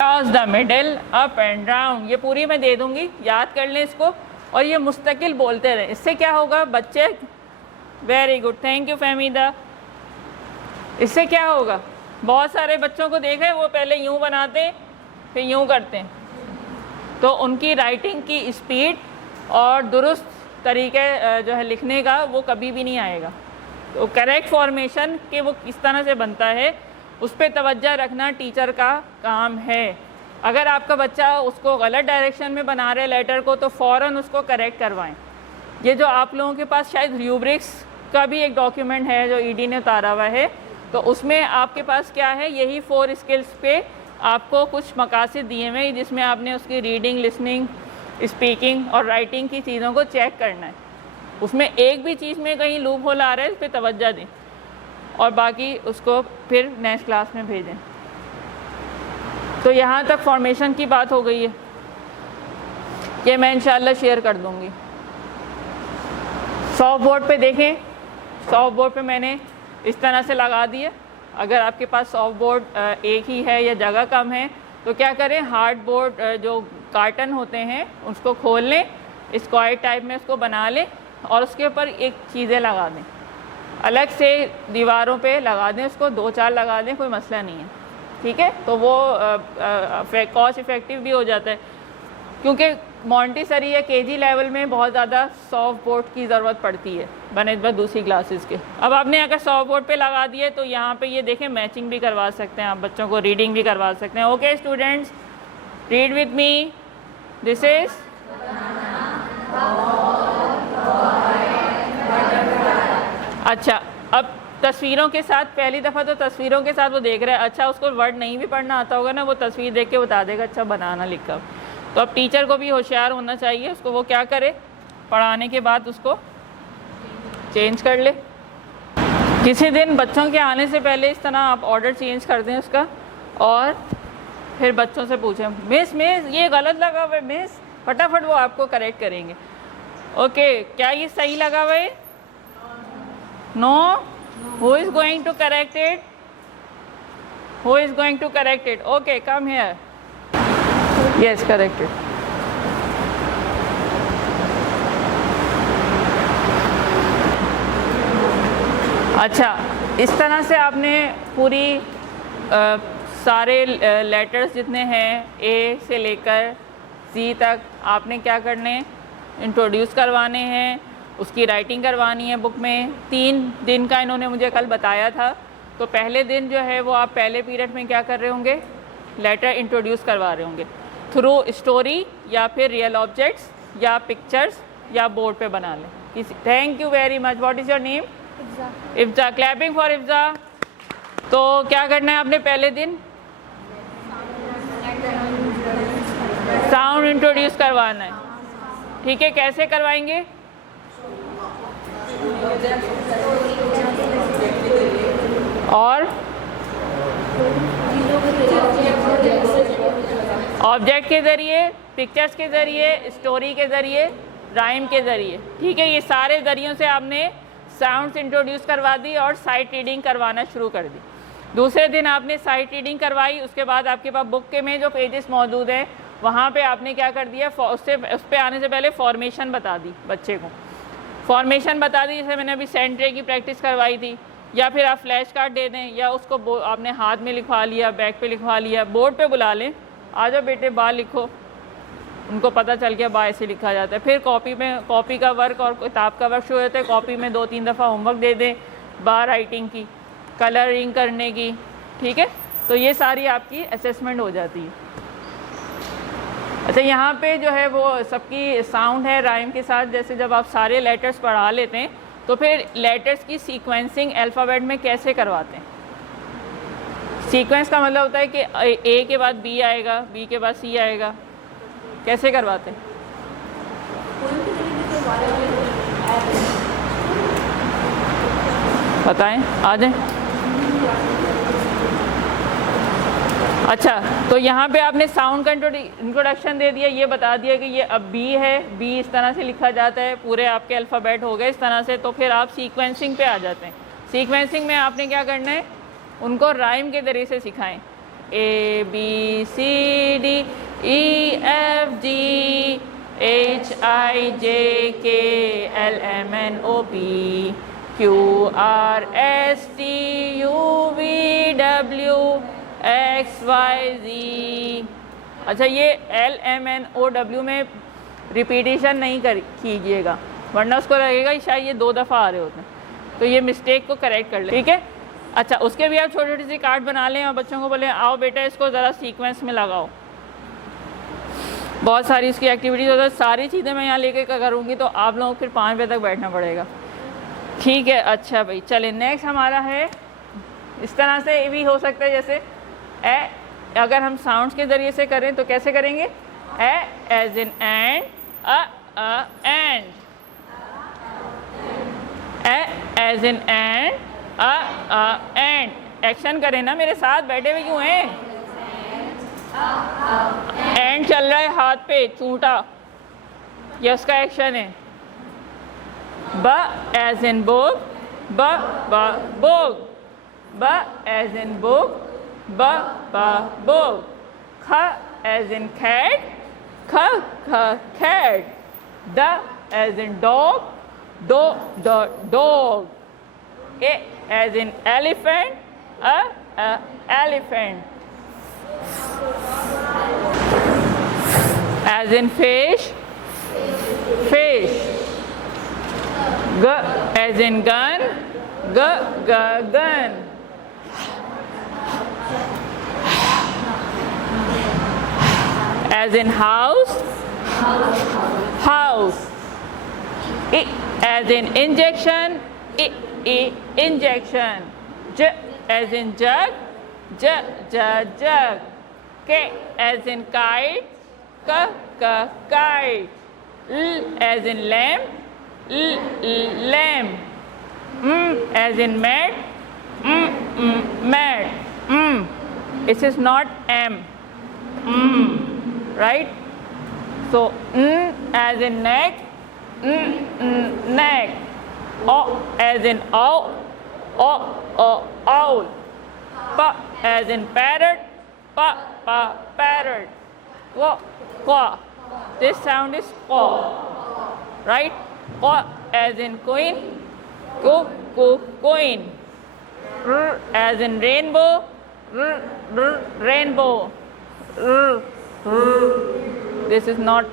Cross the middle, up and down, ये पूरी मैं दे दूंगी, याद कर लें इसको और ये मुस्तकिल बोलते रहें। इससे क्या होगा बच्चे, very good, thank you Fahmida. इससे क्या होगा, बहुत सारे बच्चों को देखें वो पहले यूं बनाते हैं फिर यूं करते हैं, तो उनकी राइटिंग की स्पीड और दुरुस्त तरीके जो है लिखने का वो कभी भी नहीं आएगा। तो करेक्ट फॉर्मेशन के वो किस तरह से बनता है उस पर तवज्जो रखना टीचर का काम है। अगर आपका बच्चा उसको गलत डायरेक्शन में बना रहे लेटर को तो फ़ौरन उसको करेक्ट करवाएं। ये जो आप लोगों के पास शायद रूब्रिक्स का भी एक डॉक्यूमेंट है जो ईडी ने उतारा हुआ है, तो उसमें आपके पास क्या है, यही 4 स्किल्स पे आपको कुछ मकासद दिए हुए हैं जिसमें आपने उसकी रीडिंग, लिसनिंग, स्पीकिंग और राइटिंग की चीज़ों को चेक करना है। उसमें एक भी चीज़ में कहीं लूप होल आ रहा है इस पर तवज्जो दें और बाकी उसको फिर नेक्स्ट क्लास में भेजें। तो यहाँ तक फॉर्मेशन की बात हो गई है, ये मैं इंशाल्लाह शेयर कर दूँगी। सॉफ्ट बोर्ड पे देखें, सॉफ्ट बोर्ड पे मैंने इस तरह से लगा दिए। अगर आपके पास सॉफ्ट बोर्ड एक ही है या जगह कम है तो क्या करें, हार्ड बोर्ड जो कार्टन होते हैं उसको खोल लें, स्क्वायर टाइप में उसको बना लें और उसके ऊपर एक चीज़ें लगा दें, अलग से दीवारों पे लगा दें, उसको 2-4 लगा दें, कोई मसला नहीं है, ठीक है। तो वो कॉस्ट इफ़ेक्टिव भी हो जाता है, क्योंकि मॉन्टेसरी या केजी लेवल में बहुत ज़्यादा सॉफ्ट बोर्ड की ज़रूरत पड़ती है बनस्बत दूसरी क्लासेस के। अब आपने अगर सॉफ्ट बोर्ड पे लगा दिए तो यहाँ पे ये देखें मैचिंग भी करवा सकते हैं आप, बच्चों को रीडिंग भी करवा सकते हैं। Okay students, read with me, this is अच्छा। अब तस्वीरों के साथ, पहली दफ़ा तो तस्वीरों के साथ वो देख रहा है, अच्छा उसको वर्ड नहीं भी पढ़ना आता होगा ना, वो तस्वीर देख के बता देगा अच्छा बनाना लिखा। तो अब टीचर को भी होशियार होना चाहिए, उसको वो क्या करे, पढ़ाने के बाद उसको चेंज कर ले। किसी दिन बच्चों के आने से पहले इस तरह आप ऑर्डर चेंज कर दें उसका और फिर बच्चों से पूछें मिस ये गलत लगा हुआ है मिस, फटाफट वो आपको करेक्ट करेंगे। ओके, क्या ये सही लगा हुआ है? No, who is going to correct it? Who is going to correct it? Okay, come here. Yes, corrected. अच्छा, इस तरह से आपने पूरी सारे लेटर्स जितने हैं ए से लेकर सी तक आपने क्या करने, इंट्रोड्यूस करवाने हैं, उसकी राइटिंग करवानी है बुक में। 3 दिन का इन्होंने मुझे कल बताया था। तो पहले दिन जो है वो आप पहले पीरियड में क्या कर रहे होंगे, लेटर इंट्रोड्यूस करवा रहे होंगे थ्रू स्टोरी या फिर रियल ऑब्जेक्ट्स या पिक्चर्स या बोर्ड पे बना लें किसी। Thank you very much. What is your name? Ifza. Clapping for Ifza. तो क्या करना है आपने पहले दिन, साउंड इंट्रोड्यूस करवाना है, ठीक है। कैसे करवाएंगे? और ऑब्जेक्ट के ज़रिए, पिक्चर्स के ज़रिए, स्टोरी के ज़रिए, राइम के ज़रिए, ठीक है। ये सारे ज़रियों से आपने साउंड्स इंट्रोड्यूस करवा दी और साइट रीडिंग करवाना शुरू कर दी। दूसरे दिन आपने साइट रीडिंग करवाई, उसके बाद आपके पास बुक के में जो पेजेस मौजूद हैं वहाँ पे आपने क्या कर दिया, उस पर आने से पहले फॉर्मेशन बता दी बच्चे को, फॉर्मेशन बता दी। जैसे मैंने अभी सेंट्रे की प्रैक्टिस करवाई थी, या फिर आप फ्लैश कार्ड दे दें या उसको आपने हाथ में लिखवा लिया, बैग पे लिखवा लिया, बोर्ड पे बुला लें, आ जाओ बेटे बा लिखो, उनको पता चल गया बा ऐसे लिखा जाता है। फिर कॉपी में, कॉपी का वर्क और किताब का वर्क शुरू होता है, कॉपी में 2-3 दफ़ा होमवर्क दे दें, बा राइटिंग की, कलरिंग करने की, ठीक है। तो ये सारी आपकी असेसमेंट हो जाती है। अच्छा, यहाँ पे जो है वो सबकी साउंड है राइम के साथ। जैसे जब आप सारे लेटर्स पढ़ा लेते हैं तो फिर लेटर्स की सीक्वेंसिंग अल्फ़ाबेट में कैसे करवाते हैं? सीक्वेंस का मतलब होता है कि ए के बाद बी आएगा, बी के बाद सी आएगा, कैसे करवाते हैं? बताएं, आ जाएं। अच्छा, तो यहाँ पे आपने साउंड का इंट्रोडक्शन दे दिया, ये बता दिया कि ये अब बी है, बी इस तरह से लिखा जाता है, पूरे आपके अल्फ़ाबेट हो गए इस तरह से। तो फिर आप सीक्वेंसिंग पे आ जाते हैं। सीक्वेंसिंग में आपने क्या करना है, उनको राइम के ज़रिए से सिखाएं। A B C D E F G H I J K L M N O P Q R S T U V W X Y Z। अच्छा, ये L M N O W में repetition नहीं कीजिएगा, वरना उसको लगेगा कि शायद ये 2 दफ़ा आ रहे होते हैं, तो ये मिस्टेक को करेक्ट कर ले, ठीक है। अच्छा, उसके भी आप छोटी छोटी सी कार्ड बना लें और बच्चों को बोलें आओ बेटा इसको ज़रा सीक्वेंस में लगाओ। बहुत सारी इसकी एक्टिविटीज़ होती है, सारी चीज़ें मैं यहाँ लेके करूँगी तो आप लोगों को फिर 5 बजे तक बैठना पड़ेगा, ठीक है। अच्छा भाई, चले नेक्स्ट हमारा है, इस तरह से भी हो सकता है जैसे ए, अगर हम साउंड्स के ज़रिए से करें तो कैसे करेंगे? A as in ant, ant, a as in ant, ant. Action करें ना, मेरे साथ बैठे हुए क्यों हैं? एंड चल रहा है हाथ पे, चूंटा, ये उसका एक्शन है। ब एज इन बुक, ब बुक, ब एज इन बुक, ब बुक। ख एज इन कैट, ख कैट। ड एज इन डॉग, डॉग। ए as in elephant, elephant. As in fish, fish. G as in gun, gun. As in house, house. I as in injection, injection. J as in jug, jug. K as in kite, kite. L as in lamb, lamb. M as in mat, mat. This is not M, right? So N as in neck, neck. O as in owl, owl. P as in parrot, parrot. Qua. This sound is qua, right? Qua as in queen, queen. R as in rainbow, rainbow. This is not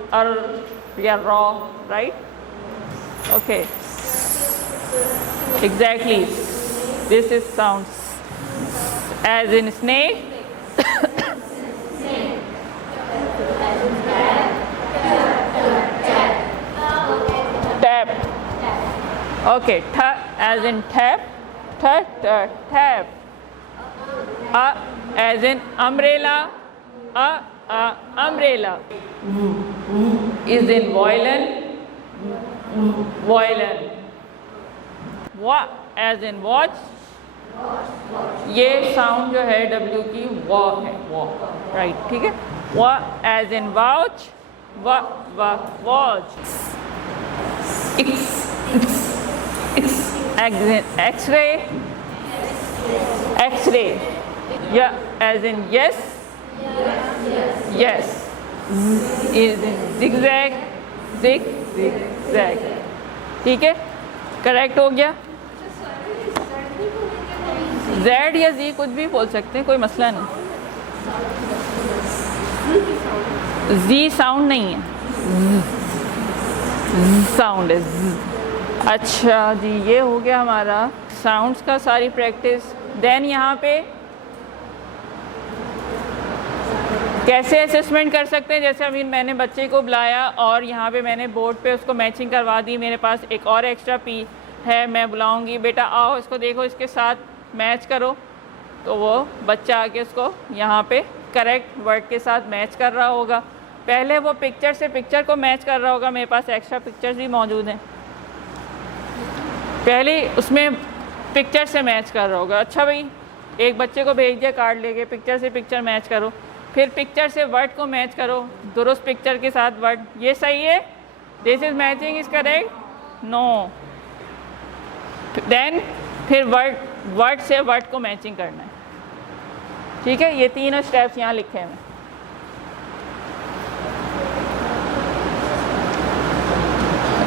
we are raw, right? Okay. Exactly. This is sounds. As in snake. Tap. Okay. As in tap. Tap. As in umbrella. Umbrella. Is in violin. Violin. Wa as in watch. ये sound जो है W की Waugh है, Waugh, right, ठीक है। वॉ as in watch, watch. X ray, X ray. Y as in yes, yes. Is in zigzag, zigzag, ठीक है, करेक्ट हो गया। Z या Z कुछ भी बोल सकते हैं, कोई मसला नहीं। Z साउंड नहीं है, साउंड है Z। अच्छा जी, ये हो गया हमारा साउंड्स का सारी प्रैक्टिस। देन यहाँ पे कैसे असेसमेंट कर सकते हैं, जैसे अभी मैंने बच्चे को बुलाया और यहाँ पे मैंने बोर्ड पे उसको मैचिंग करवा दी। मेरे पास एक और एक्स्ट्रा पी है, मैं बुलाऊंगी, बेटा आओ इसको देखो, इसके साथ मैच करो, तो वो बच्चा आके उसको यहाँ पे करेक्ट वर्ड के साथ मैच कर रहा होगा। पहले वो पिक्चर से पिक्चर को मैच कर रहा होगा, मेरे पास एक्स्ट्रा पिक्चर्स भी मौजूद हैं, पहले उसमें पिक्चर से मैच कर रहा होगा। अच्छा भाई, एक बच्चे को भेज दिया कार्ड लेके, पिक्चर से पिक्चर मैच करो, फिर पिक्चर से वर्ड को मैच करो, दुरुस्त पिक्चर के साथ वर्ड, ये सही है, this is matching is correct, no. Then फिर वर्ड से वर्ड को मैचिंग करना है, ठीक है, ये तीनों स्टेप्स यहाँ लिखे हैं।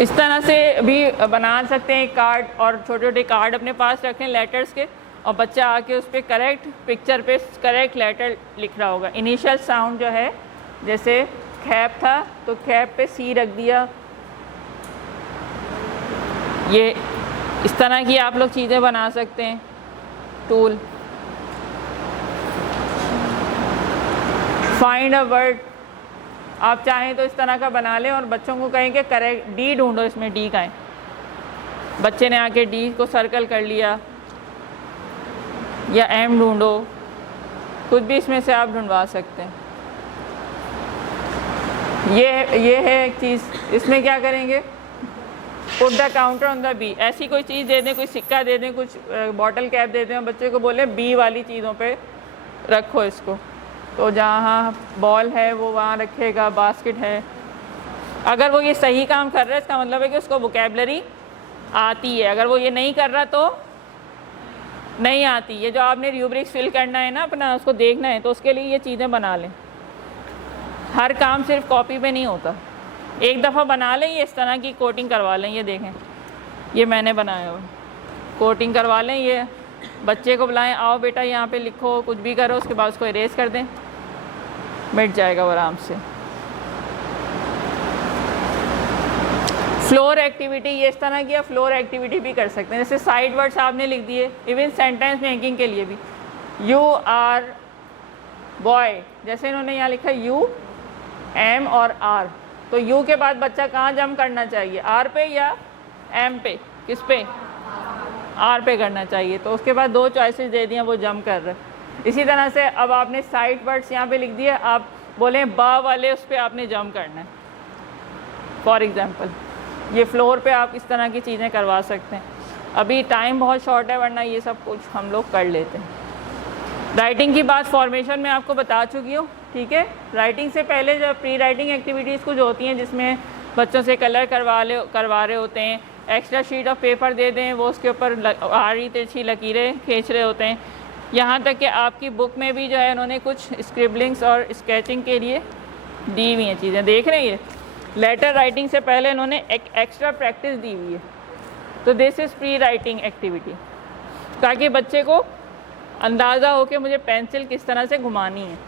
इस तरह से भी बना सकते हैं कार्ड, और छोटे छोटे कार्ड अपने पास रखें लेटर्स के, और बच्चा आके उस पर करेक्ट पिक्चर पे करेक्ट लेटर लिख रहा होगा। इनिशियल साउंड जो है, जैसे खैप था तो खैप पे सी रख दिया। ये इस तरह की आप लोग चीज़ें बना सकते हैं। टूल फाइंड अ वर्ड, आप चाहें तो इस तरह का बना लें और बच्चों को कहें कि करेक्ट डी ढूंढो, इसमें डी का है। बच्चे ने आके डी को सर्कल कर लिया, या एम ढूंढो, कुछ भी इसमें से आप ढूंढवा सकते हैं। ये है एक चीज़। इसमें क्या करेंगे, put the counter on the B, ऐसी कोई चीज़ दे दें, कोई सिक्का दे दें, कुछ बॉटल कैप दे दें, और बच्चे को बोले बी वाली चीज़ों पे रखो इसको, तो जहाँ बॉल है वो वहाँ रखेगा, बास्केट है। अगर वो ये सही काम कर रहा है, इसका मतलब है कि उसको वोकैबलरी आती है। अगर वो ये नहीं कर रहा तो नहीं आती। ये जो आपने रूब्रिक्स फिल करना है ना अपना, उसको देखना है, तो उसके लिए ये चीज़ें बना लें। हर काम सिर्फ कॉपी पे नहीं होता। एक दफ़ा बना लें, ये इस तरह की कोटिंग करवा लें। ये देखें, ये मैंने बनाया हुआ, कोटिंग करवा लें। ये बच्चे को बुलाएं, आओ बेटा यहाँ पे लिखो, कुछ भी करो, उसके बाद उसको इरेज कर दें, मिट जाएगा वो आराम से। फ्लोर एक्टिविटी, ये इस तरह की फ्लोर एक्टिविटी भी कर सकते हैं। जैसे साइड वर्ड्स आपने लिख दिए, इवन सेंटेंस मेकिंग के लिए भी। यू आर बॉय, जैसे इन्होंने यहाँ लिखा यू एम और आर, तो यू के बाद बच्चा कहाँ जंप करना चाहिए, आर पे या एम पे, किस पे, आर पे करना चाहिए। तो उसके बाद दो चॉइसेस दे दिया, वो जंप कर रहा है। इसी तरह से अब आपने साइड वर्ड्स यहाँ पे लिख दिए, आप बोलें बा वाले, उस पर आपने जंप करना है फॉर एग्जांपल। ये फ्लोर पे आप इस तरह की चीज़ें करवा सकते हैं। अभी टाइम बहुत शॉर्ट है, वरना ये सब कुछ हम लोग कर लेते हैं। राइटिंग की बात फॉर्मेशन में आपको बता चुकी हूँ, ठीक है। राइटिंग से पहले जब प्री राइटिंग एक्टिविटीज़ कुछ होती हैं, जिसमें बच्चों से कलर करवा रहे होते हैं, एक्स्ट्रा शीट ऑफ पेपर दे दें, वो उसके ऊपर आड़ी तिरछी लकीरें खींच रहे होते हैं। यहाँ तक कि आपकी बुक में भी जो है उन्होंने कुछ स्क्रिबलिंग्स और स्केचिंग के लिए दी हुई हैं चीज़ें, देख रहे हैं। लेटर राइटिंग से पहले इन्होंने एक एक्स्ट्रा प्रैक्टिस दी हुई है। तो this is pre writing activity, ताकि बच्चे को अंदाज़ा हो कि मुझे पेंसिल किस तरह से घुमानी है।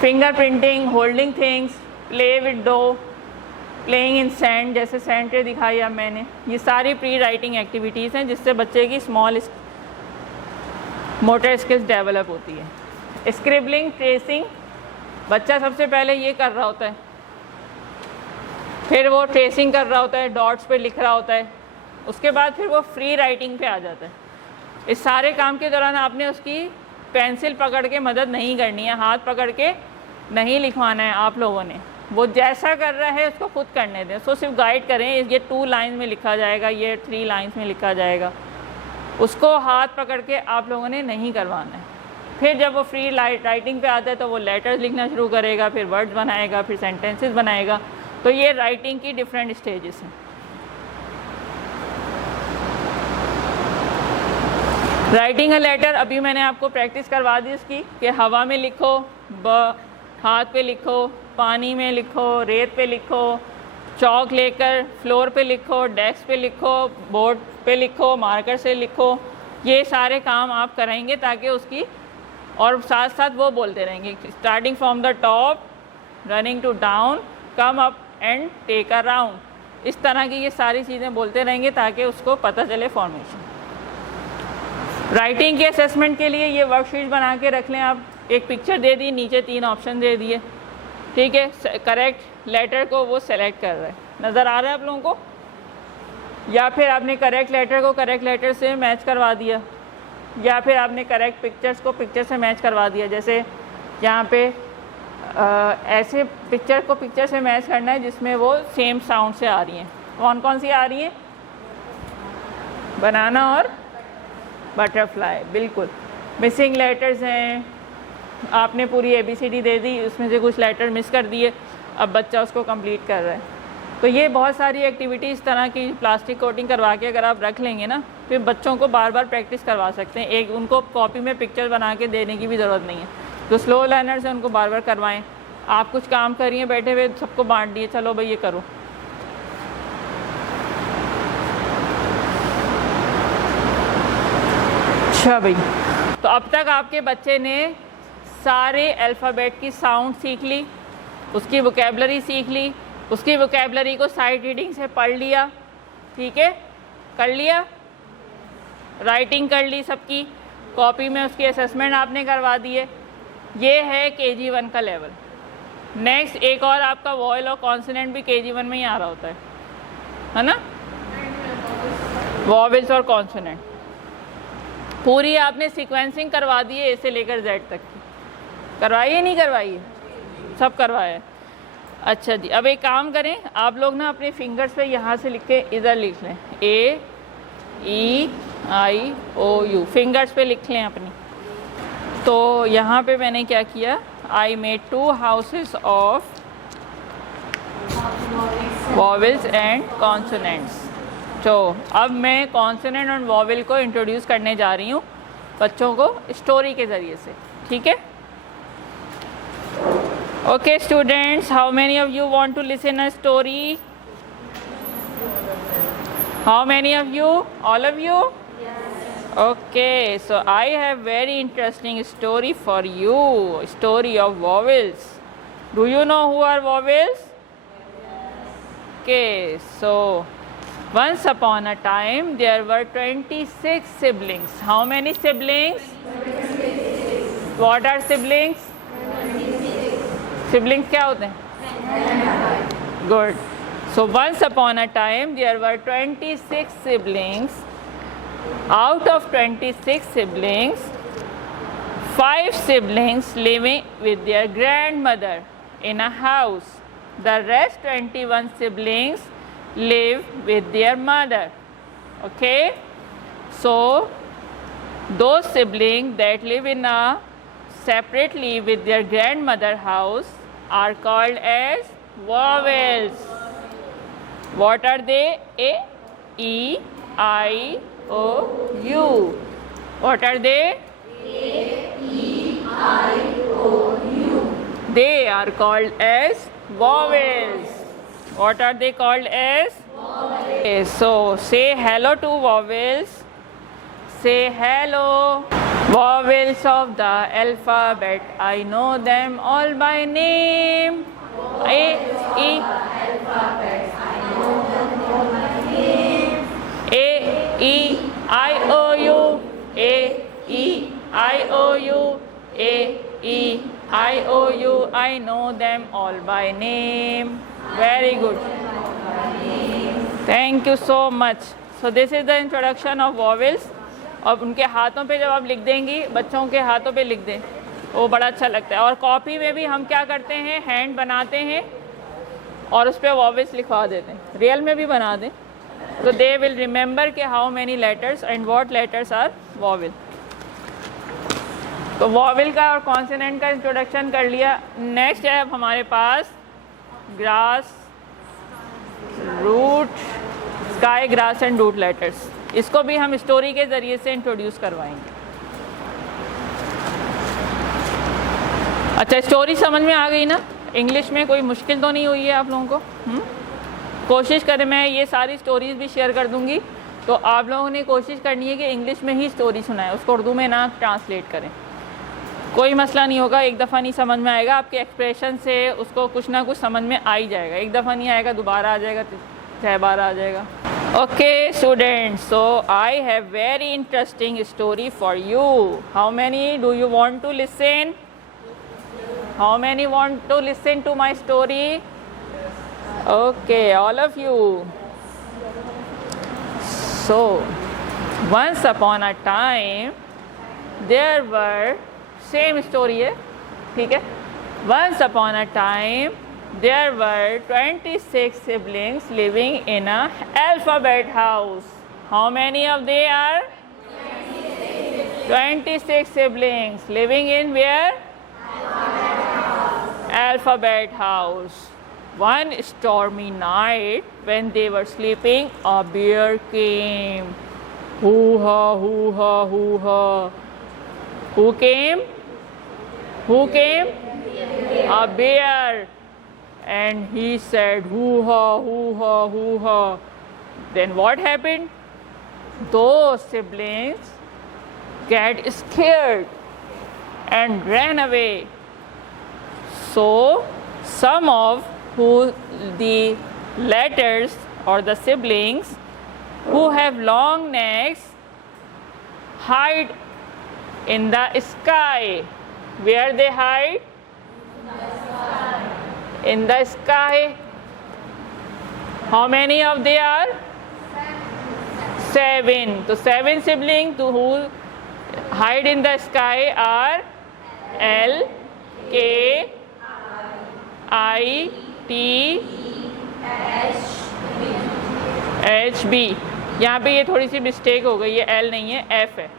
Finger printing, holding things, play with dough, playing in sand, जैसे सैंड ट्रे दिखाई अब मैंने, ये सारी प्री राइटिंग एक्टिविटीज़ हैं जिससे बच्चे की स्मॉल मोटर स्किल्स डेवलप होती है। स्क्रिबलिंग, ट्रेसिंग, बच्चा सबसे पहले ये कर रहा होता है, फिर वो ट्रेसिंग कर रहा होता है, डॉट्स पे लिख रहा होता है, उसके बाद फिर वो फ्री राइटिंग पे आ जाता है। इस सारे काम के दौरान आपने उसकी पेंसिल पकड़ के मदद नहीं करनी है, हाथ पकड़ के नहीं लिखवाना है आप लोगों ने। वो जैसा कर रहा है उसको खुद करने दें, उसको सिर्फ गाइड करें, ये 2 लाइन में लिखा जाएगा, ये 3 लाइन्स में लिखा जाएगा। उसको हाथ पकड़ के आप लोगों ने नहीं करवाना है। फिर जब वो फ्री राइटिंग पे आता है तो वो लेटर्स लिखना शुरू करेगा, फिर वर्ड्स बनाएगा, फिर सेंटेंसेस बनाएगा। तो ये राइटिंग की डिफरेंट स्टेजेस हैं। राइटिंग अ लेटर, अभी मैंने आपको प्रैक्टिस करवा दी उसकी, कि हवा में लिखो, हाथ पे लिखो, पानी में लिखो, रेत पे लिखो, चौक लेकर फ्लोर पे लिखो, डेस्क पे लिखो, बोर्ड पे लिखो, मार्कर से लिखो। ये सारे काम आप कराएंगे ताकि उसकी, और साथ साथ वो बोलते रहेंगे, starting from the top, running to down, come up and take a round. इस तरह की ये सारी चीज़ें बोलते रहेंगे ताकि उसको पता चले फॉर्मेशन। राइटिंग के असेसमेंट के लिए ये वर्कशीट बना के रख लें आप। एक पिक्चर दे दी, नीचे 3 ऑप्शन दे दिए, ठीक है। करेक्ट लेटर को वो सेलेक्ट कर रहा है, नज़र आ रहा है आप लोगों को, या फिर आपने करेक्ट लेटर को करेक्ट लेटर से मैच करवा दिया, या फिर आपने करेक्ट पिक्चर्स को पिक्चर से मैच करवा दिया। जैसे यहाँ पे ऐसे पिक्चर को पिक्चर से मैच करना है जिसमें वो सेम साउंड से आ रही हैं। कौन कौन सी आ रही हैं? बनाना और बटरफ्लाई, बिल्कुल। मिसिंग लेटर्स हैं, आपने पूरी ABCD दे दी, उसमें से कुछ लेटर मिस कर दिए, अब बच्चा उसको कंप्लीट कर रहा है। तो ये बहुत सारी एक्टिविटी इस तरह की प्लास्टिक कोटिंग करवा के अगर आप रख लेंगे ना, फिर बच्चों को बार बार प्रैक्टिस करवा सकते हैं। एक उनको कॉपी में पिक्चर बना के देने की भी ज़रूरत नहीं है। जो स्लो लर्नर्स हैं उनको बार बार करवाएं। आप कुछ काम करिए बैठे हुए, सबको बांट दिए, चलो भाई ये करो। अच्छा भाई, तो अब तक आपके बच्चे ने सारे अल्फ़ाबेट की साउंड सीख ली, उसकी वोकेबलरी सीख ली, उसकी वोकेबलरी को साइड रीडिंग से पढ़ लिया, ठीक है, कर लिया, राइटिंग कर ली सबकी, कॉपी में उसकी असेसमेंट आपने करवा दिए। ये है KG 1 का लेवल। नेक्स्ट एक और आपका वॉयल और कॉन्सोनेंट भी KG 1 में ही आ रहा होता है ना, वॉवेल्स और कॉन्सोनेंट। पूरी आपने सीक्वेंसिंग करवा दी है A से लेकर Z तक की, करवाई है नहीं करवाई है, सब करवाया है। अच्छा जी, अब एक काम करें, आप लोग ना अपने फिंगर्स पे यहाँ से लिख के इधर लिख लें, AEIOU, फिंगर्स पे लिख लें अपनी। तो यहाँ पे मैंने क्या किया, I made 2 houses of vowels and consonants। तो अब मैं कॉन्सोनेंट और वॉवेल को इंट्रोड्यूस करने जा रही हूँ बच्चों को स्टोरी के ज़रिए से, ठीक है। Okay students, how many of you want to listen a story? How many of you? All of you? Okay, so I have very interesting story for you, story of vowels. Do you know who are vowels? Okay, so once upon a time there were 26 siblings. How many siblings? 26. What are siblings? 26. Siblings क्या होते हैं? Good. So once upon a time there were 26 siblings. Out of 26 siblings, 5 siblings living with their grandmother in a house. The rest 21 siblings live with their mother. Okay? So, those siblings that live in a separately with their grandmother house are called as vowels. What are they? A, E, I, O, U. What are they? A, E, I, O, U. They are called as vowels. What are they called as? Vowels. Okay, so say hello to vowels. Say hello. Vowels of the alphabet, I know them all by name. A, E, alphabet, I know them all by name. A, E, I, O, U. A, E, I, O, U. A, E, I, O, U. I know them all by name. Very good. Thank you so much. So this is the introduction of vowels. अब उनके हाथों पे जब आप लिख देंगी, बच्चों के हाथों पे लिख दें, वो बड़ा अच्छा लगता है। और कॉपी में भी हम क्या करते हैं, हैंड बनाते हैं और उस पर वॉवेल्स लिखवा देते हैं। रियल में भी बना दें तो दे विल रिमेंबर के how many letters and what letters are vowel. तो वॉवेल का और कॉन्सोनेंट का इंट्रोडक्शन कर लिया। नेक्स्ट है अब हमारे पास grass, root, sky, grass and root letters. इसको भी हम स्टोरी के ज़रिए से इंट्रोड्यूस करवाएंगे। अच्छा, स्टोरी समझ में आ गई ना? इंग्लिश में कोई मुश्किल तो नहीं हुई है आप लोगों को? कोशिश करें, मैं ये सारी स्टोरीज़ भी शेयर कर दूंगी, तो आप लोगों ने कोशिश करनी है कि इंग्लिश में ही स्टोरी सुनाएं, उसको उर्दू में ना ट्रांसलेट करें। कोई मसला नहीं होगा, एक दफ़ा नहीं समझ में आएगा, आपके एक्सप्रेशन से उसको कुछ ना कुछ समझ में आ ही जाएगा। एक दफ़ा नहीं आएगा, दोबारा आ जाएगा, 6 बार आ जाएगा। Okay students, so I have very interesting story for you. How many do you want to listen? How many want to listen to my story? Okay, all of you. So, once upon a time, there were, same story है, ठीक है? Once upon a time, there were 26 siblings living in a alphabet house. How many of they are? 26 siblings living in where? Alphabet house. One stormy night when they were sleeping, a bear came. Hoo-ha, hoo-ha, hoo-ha. Who came? Who came? A bear. And he said, hoo-ha, hoo-ha, hoo-ha. Then what happened? Those siblings get scared and ran away. So some of the letters or the siblings who have long necks hide in the sky. Where they hide? In the sky. How many of they are? 7. So 7 siblings who hide in the sky are L, K, I, T, H, B. यहाँ पे ये थोड़ी सी mistake हो गई है, L नहीं है F है.